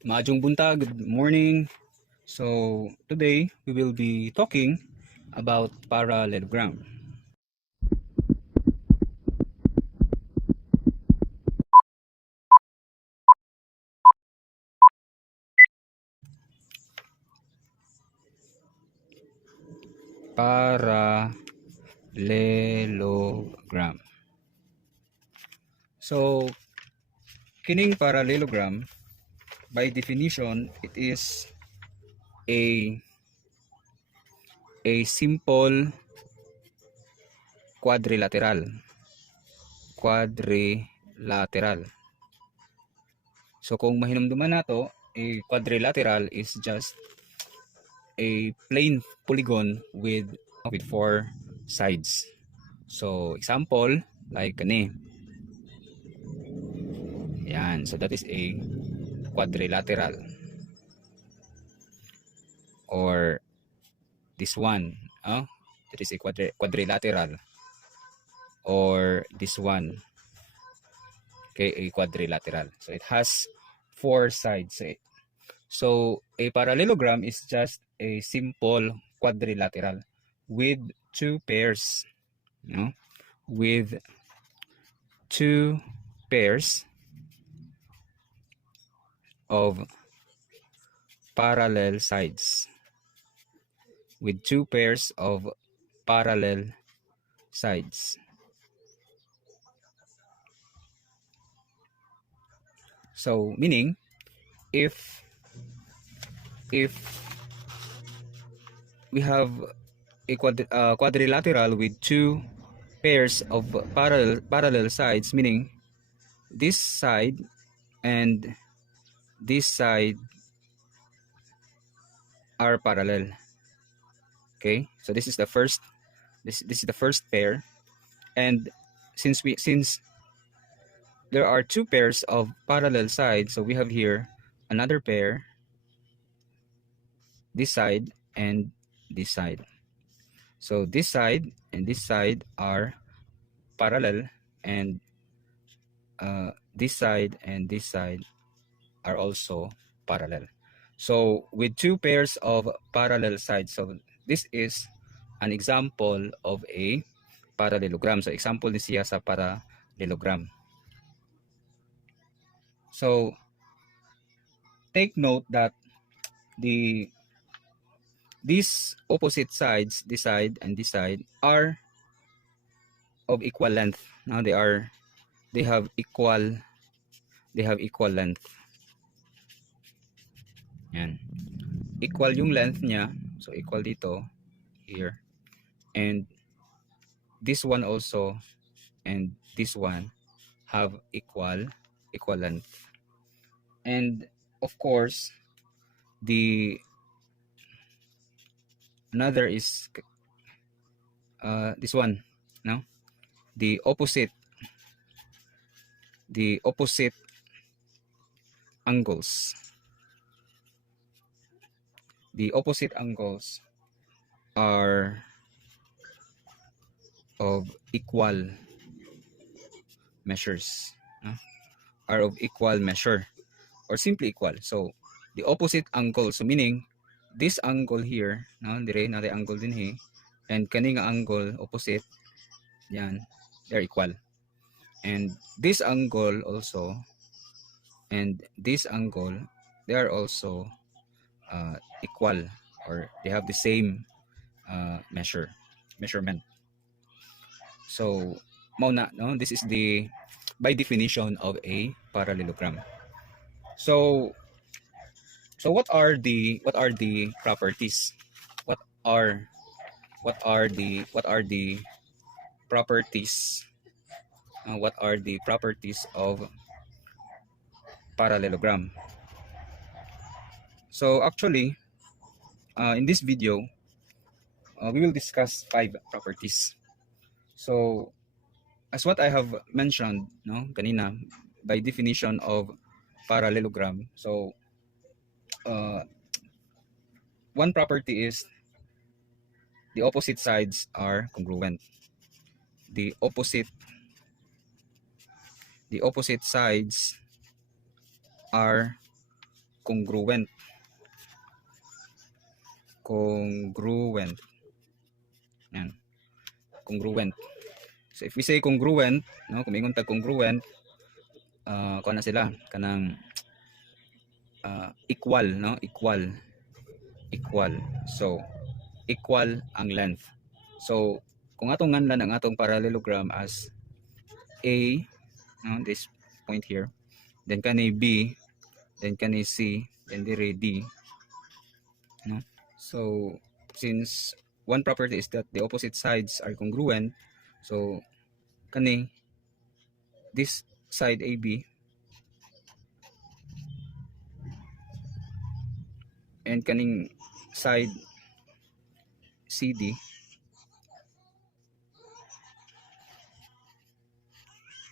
Maadjong buntag, good morning. So today we will be talking about parallelogram. Parallelogram. So kining parallelogram, by definition, it is a simple quadrilateral. So kung mahinumduman nato, a quadrilateral is just a plain polygon with four sides. So example, like kani. Yan, so that is a quadrilateral. Or this one, that is a quadrilateral. Or this one, okay, a quadrilateral. So it has four sides. So a parallelogram is just a simple quadrilateral with two pairs, with two pairs of parallel sides. With two pairs of parallel sides. So meaning, if we have a quadrilateral with two pairs of parallel sides, meaning this side and this side are parallel. Okay, so this is the first this is the first pair, and since there are two pairs of parallel sides, so we have here another pair, this side and this side. So this side and this side are parallel, and this side and this side are also parallel. So with two pairs of parallel sides, so this is an example of a parallelogram. So example ni siya sa parallelogram. So take note that these opposite sides, this side and this side, are of equal length. Now they have equal length. Yan. Equal yung length niya. So equal dito, here. And this one also and this one have equal length. And of course, another is this one, no? The opposite angles. The opposite angles are of equal measures, are of equal measure, or simply equal. So the opposite angle, so meaning this angle here, dire na angle din he, and kani nga angle opposite, yan, they're equal. And this angle also and this angle, they are also equal, or they have the same measurement. So mauna, no, this is the by definition of a parallelogram. So what are the properties? What are the properties? What are the properties of parallelogram? So actually, in this video, we will discuss 5 properties. So as what I have mentioned, kanina, by definition of parallelogram, so one property is the opposite sides are congruent. The opposite sides are congruent. Congruent. Yan. Congruent. So if we say congruent, no, kung ingon tag congruent, kuan na sila kanang equal, no? Equal. So equal ang length. So kung atong nganlan ang atong parallelogram as A, no, this point here, then kani B, then kani C, then dire D, no? So since one property is that the opposite sides are congruent, so kani this side AB and kaning side CD,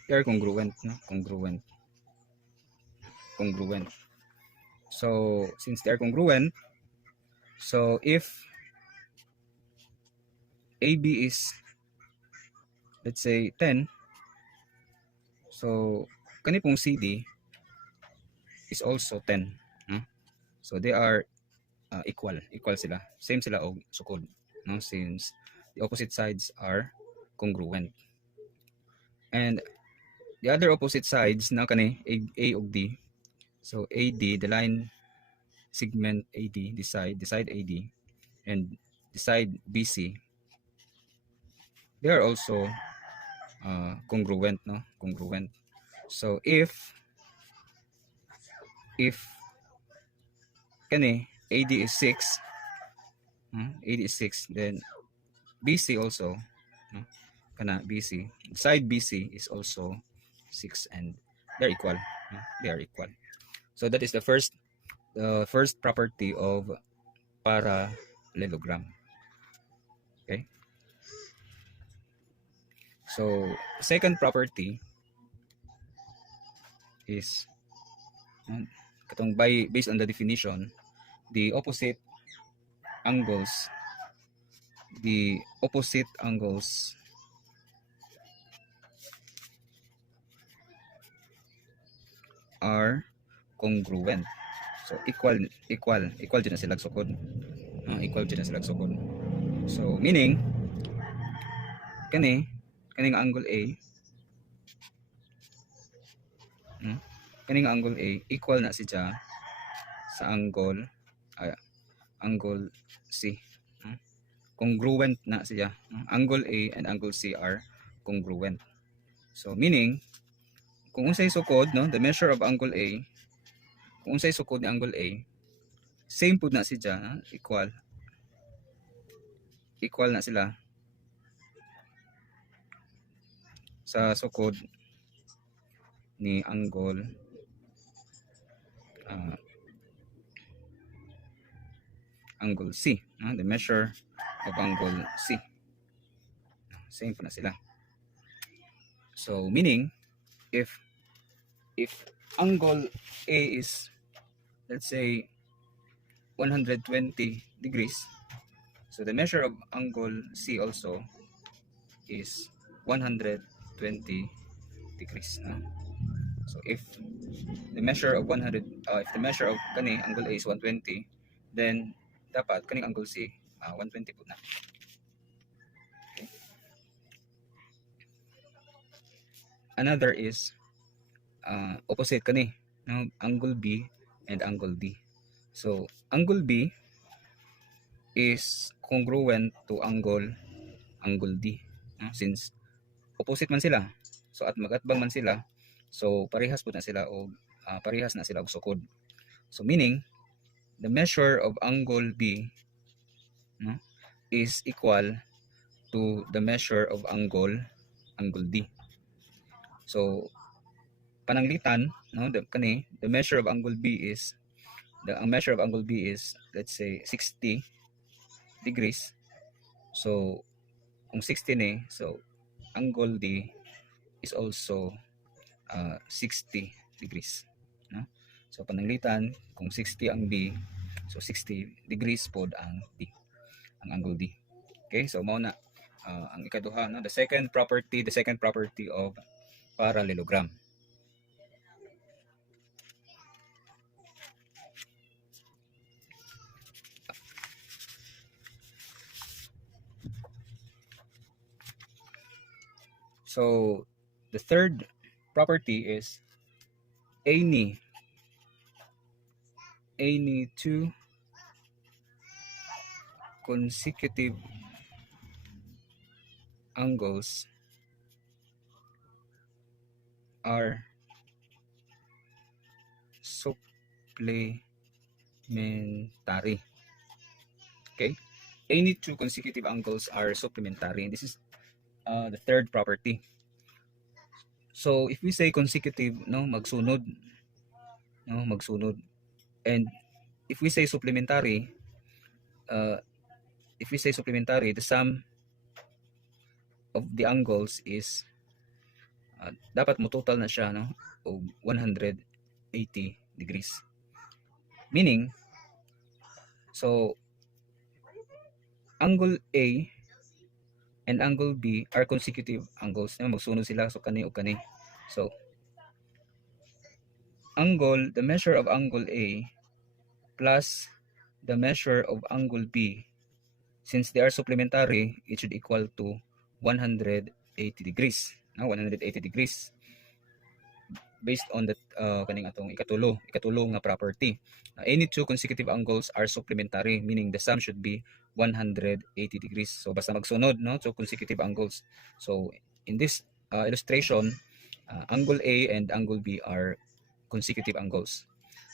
they are congruent, no? Congruent. So since they are congruent, so if AB is, let's say, 10, so kani pong CD is also 10, no? So they are equal sila, same sila og sukod, no? Since the opposite sides are congruent. And the other opposite sides na kani A ug D, so AD, the line segment AD, this side AD, and the side BC, they are also congruent, no? Congruent. So if kani AD is 6, AD is 6, then BC also, kana BC, side BC is also 6, and they're equal. They are equal. So that is the first property of parallelogram. Okay. So second property is katong based on the definition, the opposite angles are congruent. So equal dyan na sila sukod. Equal dyan na sila sukod. So meaning kaning angle A, kaning angle A equal na siya sa angle C. Congruent na siya. Angle A and angle C are congruent. So meaning kung unsay sukod, no, the measure of angle A, kung unsay sukod ni angle A, same pud na siya, equal na sila sa sukod ni angle C, the measure of angle C, same po na sila. So meaning if angle A is, let's say, 120 degrees, so the measure of angle C also is 120 degrees. So if the measure of kani angle A is 120, then dapat kaning angle C 120 po na. Okay. Another is opposite kani, no, angle B and angle D. So angle B is congruent to angle D, since opposite man sila. So at magatbang man sila, so parehas po na sila o parehas na sila og sukod. So meaning the measure of angle B, no, is equal to the measure of angle D. So pananglitan, no, the measure of angle B is let's say 60 degrees. So kung 60 ni, so angle D is also 60 degrees, no? So pananglitan, kung 60 ang D, so 60 degrees pod ang D, ang angle D. Okay, so mao na ang ikaduha, no, the second property of parallelogram. So the third property is any two consecutive angles are supplementary. Okay, any two consecutive angles are supplementary, and this is the third property. So if we say consecutive, no, magsunod, no, magsunod. And if we say supplementary, uh, the sum of the angles is dapat mo total na siya, no, o 180 degrees. Meaning, so angle A and angle B are consecutive angles, no, magsunod sila, so kani o kani. So the measure of angle A plus the measure of angle B, since they are supplementary, it should equal to 180 degrees. No, 180 degrees based on the kaning atong ikatulo nga property. Any two consecutive angles are supplementary, meaning the sum should be 180 degrees. So basta magsunod, no, so consecutive angles. So in this illustration, angle A and angle B are consecutive angles.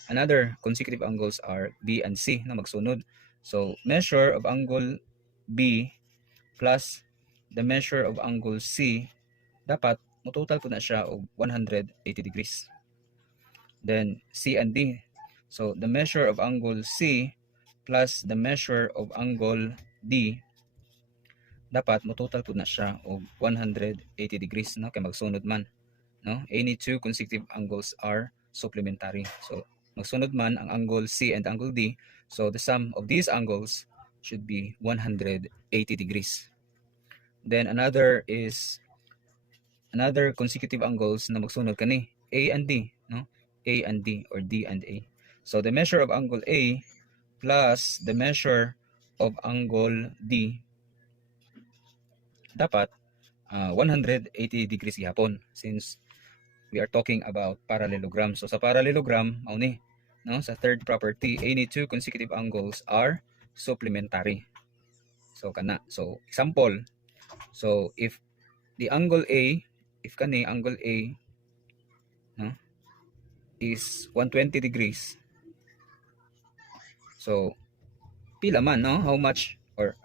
Another consecutive angles are B and C na magsunod. So measure of angle B plus the measure of angle C, dapat mo total ko na siya og 180 degrees. Then C and D. So the measure of angle C plus the measure of angle D, dapat mo total ko na siya og 180 degrees, no, kay magsunod man, no. Any two consecutive angles are supplementary. So magsunod man ang angle C and angle D, so the sum of these angles should be 180 degrees. Then another consecutive angles na magsunod kani A and D, no, A and D or D and A. So the measure of angle A plus the measure of angle D, dapat 180 degrees gihapon, since we are talking about parallelogram. So sa parallelogram, mao ni, no, sa third property, any two consecutive angles are supplementary. So kana. So example, so if the angle A, if kani angle A, no, is 120 degrees. So pila man, no, how much, or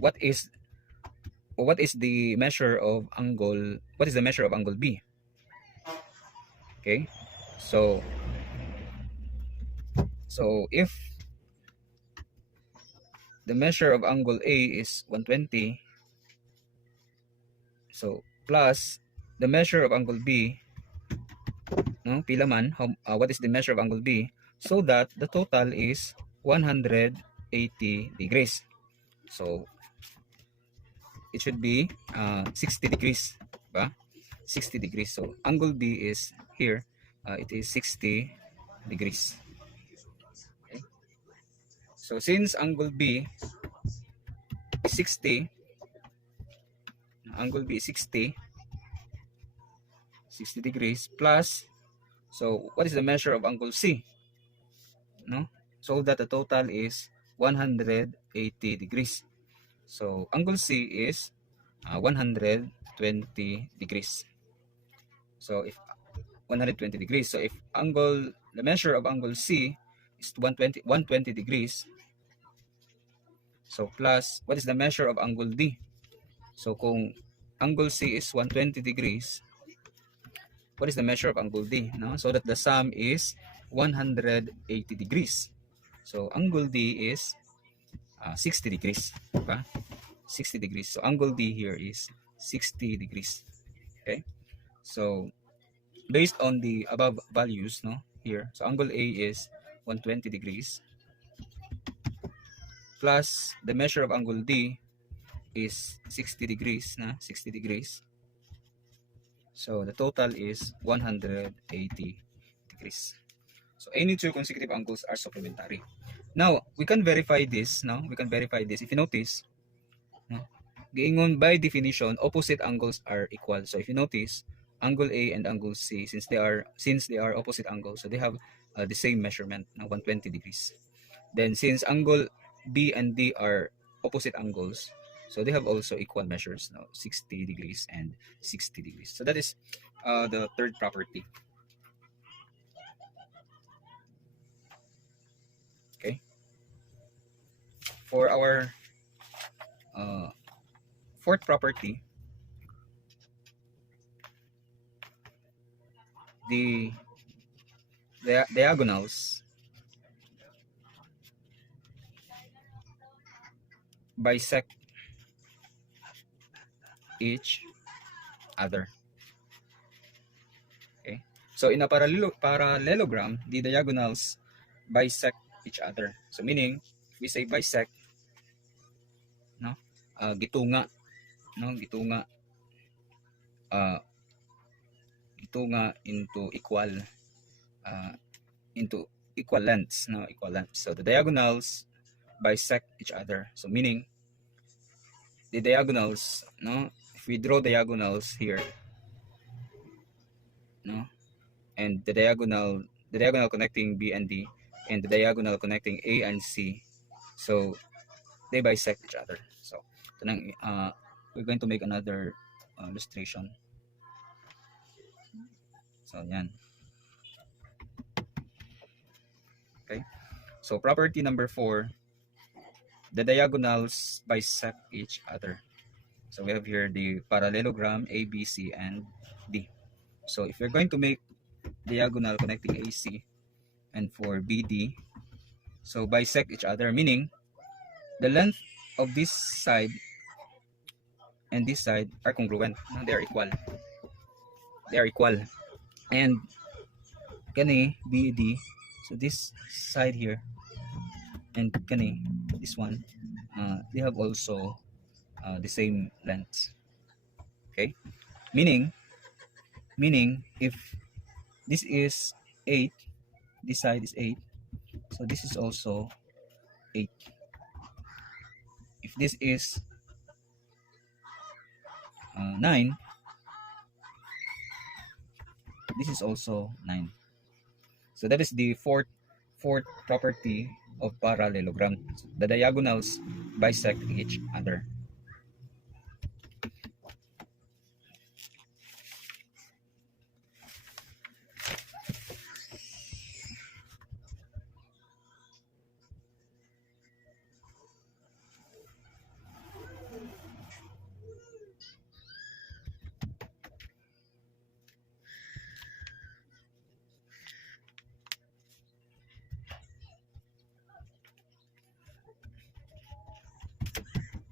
what is the measure of angle, what is the measure of angle B? Okay, so if the measure of angle A is 120, so plus the measure of angle B, no, pila man, what is the measure of angle B, so that the total is 180 degrees. So it should be 60 degrees, ba? 60 degrees. So angle B is here, it is 60 degrees. Okay. So since angle B is 60, angle B is 60 degrees plus, so what is the measure of angle C, no, so that the total is 180 degrees. So angle C is 120 degrees. So if 120 degrees, so if the measure of angle C is 120 degrees, so plus, what is the measure of angle D? So kung angle C is 120 degrees, what is the measure of angle D? No? So that the sum is 180 degrees. So angle D is 60 degrees. Diba? 60 degrees. So angle D here is 60 degrees. Okay? So based on the above values, no, here, so angle A is 120 degrees plus the measure of angle D is 60 degrees, na 60 degrees. So the total is 180 degrees. So any two consecutive angles are supplementary. Now we can verify this. No, we can verify this. If you notice, no, giingon by definition, opposite angles are equal. So if you notice, angle A and angle C, since they are opposite angles, so they have the same measurement, 120 degrees. Then since angle B and D are opposite angles, so they have also equal measures, 60 degrees and 60 degrees. So that is the third property. Okay. For our fourth property, the diagonals bisect each other. Okay. So in a parallelogram, the diagonals bisect each other. So meaning, we say bisect, no? Gitunga, no? Uh, gitunga uh, into equal lengths, no? Equal lengths. So the diagonals bisect each other. So meaning, the diagonals, no? If we draw diagonals here, no? And the diagonal connecting B and D, and the diagonal connecting A and C, so they bisect each other. So we're going to make another illustration. So yan. Okay. So property number 4, the diagonals bisect each other. So we have here the parallelogram A, B, C, and D. So if we're going to make diagonal connecting AC and for BD, so bisect each other, meaning the length of this side and this side are congruent. They are equal. They are equal. And kani BD, so this side here and kani this one, they have also the same length. Okay, meaning if this is 8, this side is 8, so this is also 8. If this is 9, this is also 9. So that is the fourth property of parallelogram. The diagonals bisect each other.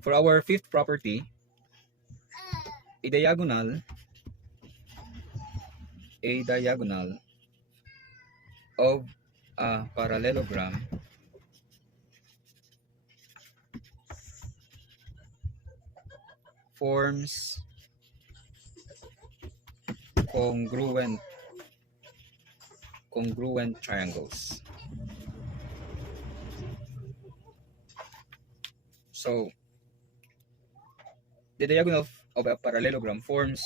For our fifth property, a diagonal of a parallelogram forms congruent triangles. So the diagonal of a parallelogram forms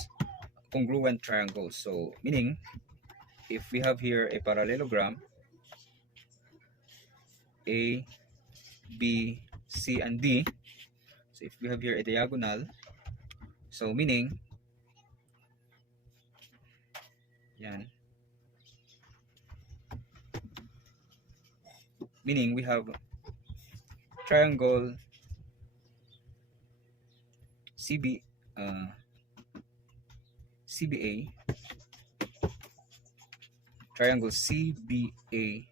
congruent triangles. So meaning, if we have here a parallelogram A, B, C, and D, so if we have here a diagonal, so meaning yan, meaning we have triangle CBA, triangle CBA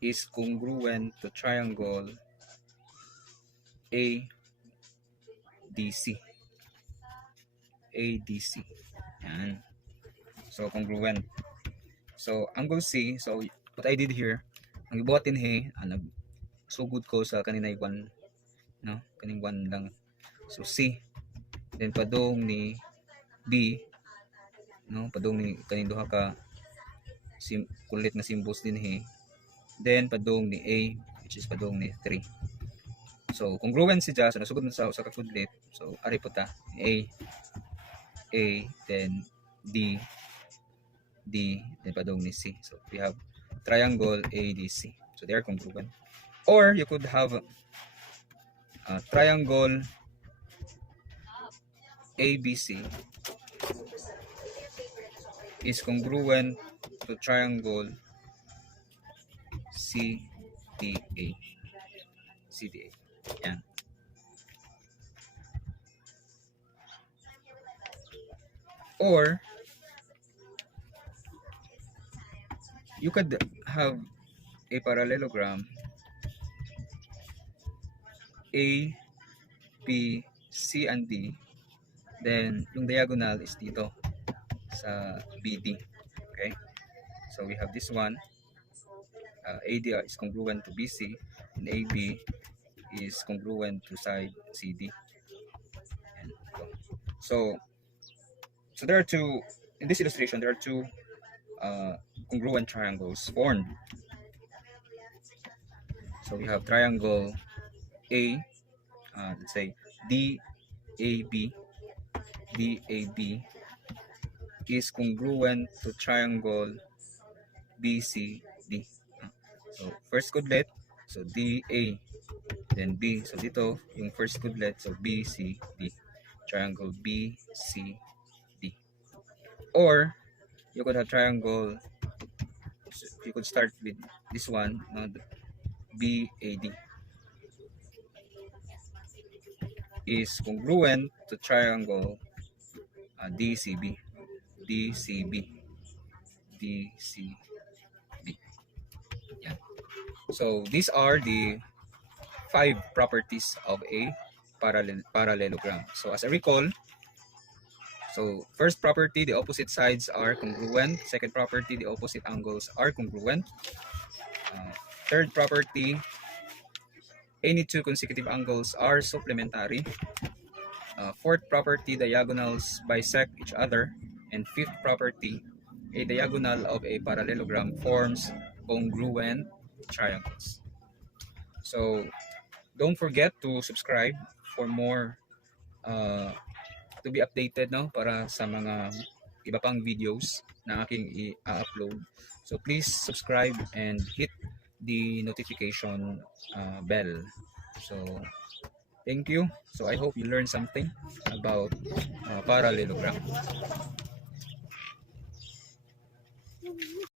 is congruent to triangle ADC. Yan. So congruent. So angle C, so what I did here, ang ibuhatin nagsugod ko sa kaninay 1, no? Kaning 1 lang. So C, then padong ni B, no? Padong ni kaning duha ka kulit na symbols din then padong ni A, which is padong ni 3. So congruent siya, so nasugod na sa kakudlit. So ari po ta A, then D, then padong ni C. So we have triangle ADC. So they are congruent. Or you could have triangle ABC is congruent to triangle CDA. CDA. Yan. Or you could have a parallelogram A, B, C, and D. Then yung diagonal is dito sa BD. Okay? So we have this one. AD is congruent to BC, and AB is congruent to side CD. So there are two, in this illustration, there are two congruent triangles formed. So we have triangle A, let's say DAB. DAB is congruent to triangle BCD. So first kudlet, so DA, then B. So dito, yung first kudlet, so BCD. Triangle BCD. Or you could have triangle, you could start with this one, BAD is congruent to triangle DCB. Yeah. So these are the 5 properties of a parallelogram. So as I recall, so first property, the opposite sides are congruent. Second property, the opposite angles are congruent. Third property, any two consecutive angles are supplementary. Fourth property, diagonals bisect each other. And fifth property, a diagonal of a parallelogram forms congruent triangles. So don't forget to subscribe for more to be updated, no, para sa mga iba pang videos na aking i-upload. So please subscribe and hit the notification bell. So thank you. So I hope you learned something about parallelogram.